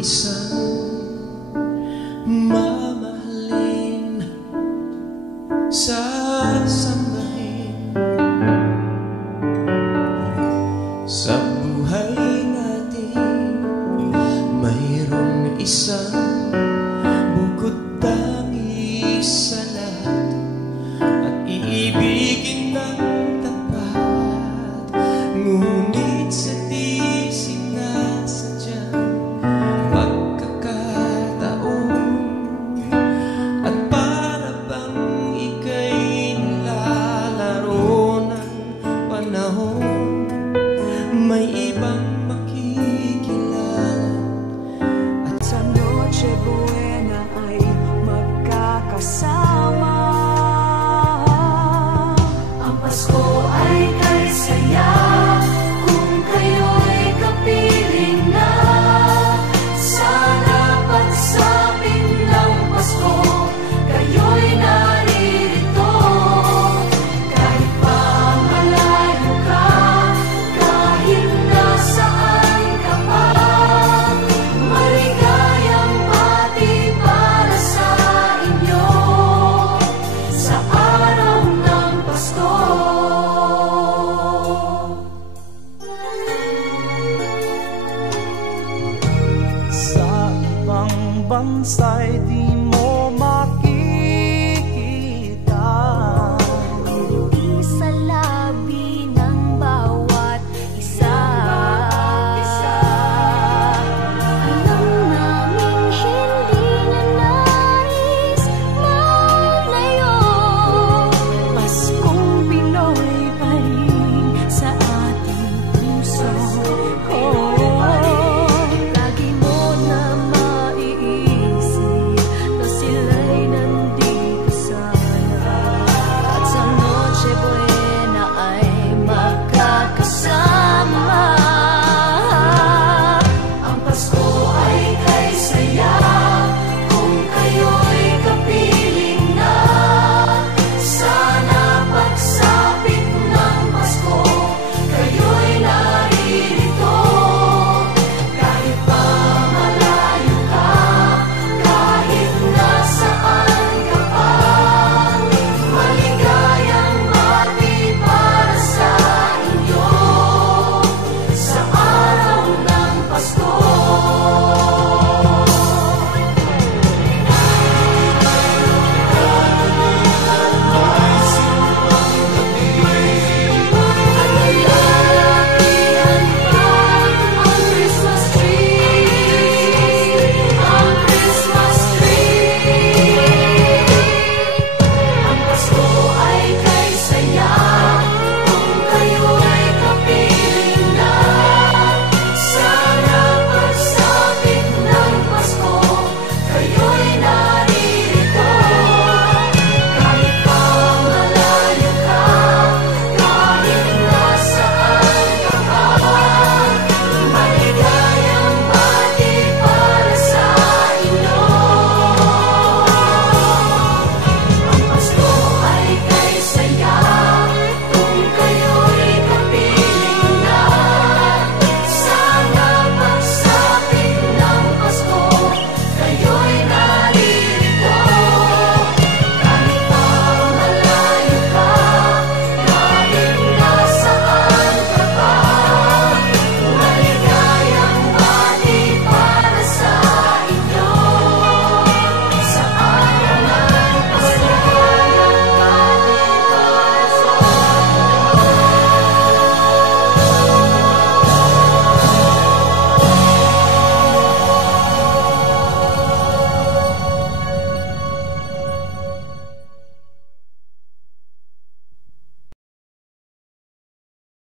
isang mamahalin, sasambahin sa buhay natin. Mayroong isang bukod tangi sa lahat at iibigin ng tapat, ngunit sa di sinasadyang pagkakataon at para bang ika'y nilalaro ng panahon, may ibang makikilala at sa Noche Buena ay magkakasama. Ang Pasko ay kay saya kung kayo'y kapiling na. Sana pagsapit ng Pasko kayo'y naririto. Kahit pa malayo ka, kahit nasaan ka pa, maligayang pati para sa inyo sa araw ng Pasko. Sa ibang bansa'y di